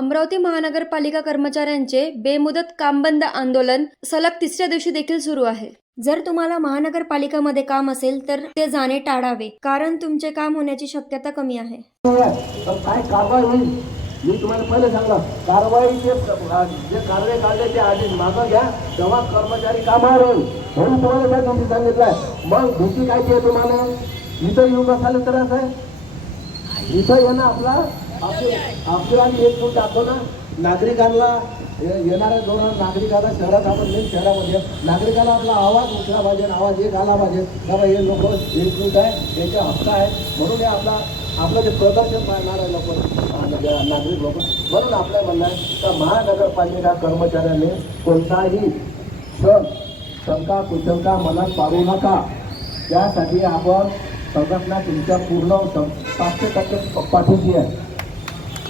अमरावती महानगरपालिका कर्मचाऱ्यांचे बेमुदत कामबंद आंदोलन सलग तिसऱ्या दिवशी देखील सुरू आहे. जर तुम्हाला महानगरपालिकामध्ये काम असेल तर ते जाणे टाळावे कारण तुमचे काम होण्याची शक्यता कमी आहे. काय कारवाई होईल? मी तुम्हाला पहिले सांगलं कारवाईचे जे कारवाई काढले ते आधी मागं घ्या तेव्हा कर्मचारी कामावर होईल म्हणून तुम्हाला त्या तुम्ही सांगितलंय मग भीती काय आहे तुम्हाला? इथं येऊन बसायला तर असं इथं येणं आपला आपली आपल्याला एक फूट दाखव ना नागरिकांना ये- येणाऱ्या दोन नागरिकाला शहरात आपण मेन शहरामध्ये नागरिकाला आपला आवाज उठला पाहिजे आवाज एक आला पाहिजे. बाबा हे लोक एकजूट आहे यांचा हप्ता आहे. म्हणून हे आपला आपलं जे प्रदर्शन पाहणारे लोक म्हणजे नागरिक लोक म्हणून आपल्या म्हणणं आहे का महानगरपालिका कर्मचाऱ्यांनी कोणताही सण शंका कुशंका मनात पाडू नका. त्यासाठी आपण संघटना तुमच्या पूर्ण सं- पाचशे टक्के पाठवली पाठीशी आहे.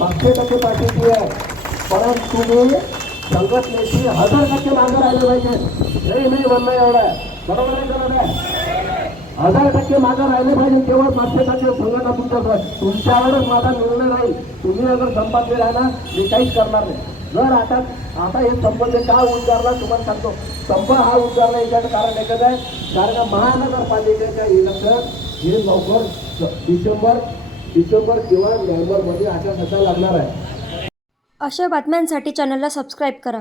पाचशे टक्के पाठीशी आहे. परंतु तुम्ही संघटनेशी हजार टक्के मागं राहिले पाहिजे. हे नाही म्हणणं एवढं बरोबर आहे करत आहे हजार टक्के मागं राहिले पाहिजे. केवळ पाचशे टक्के संघटना तुमच्या तुमच्यावरच माझा निर्णय राहील. तुम्ही अगर संपादले राहिला मी काहीच करणार नाही. जर आता आता हे संप जे का उच्चारला तुम्हाला सांगतो. संप हा उच्चारला याच्याकडे कारण एकच आहे. कारण महानगरपालिकेच्या इलेक्शन हे लवकर डिसेंबर डिसेंबर किंवा नोव्हेंबरमध्ये अशा सध्या लागणार आहे अशा बातम्यांसाठी चॅनलला सबस्क्राईब करा.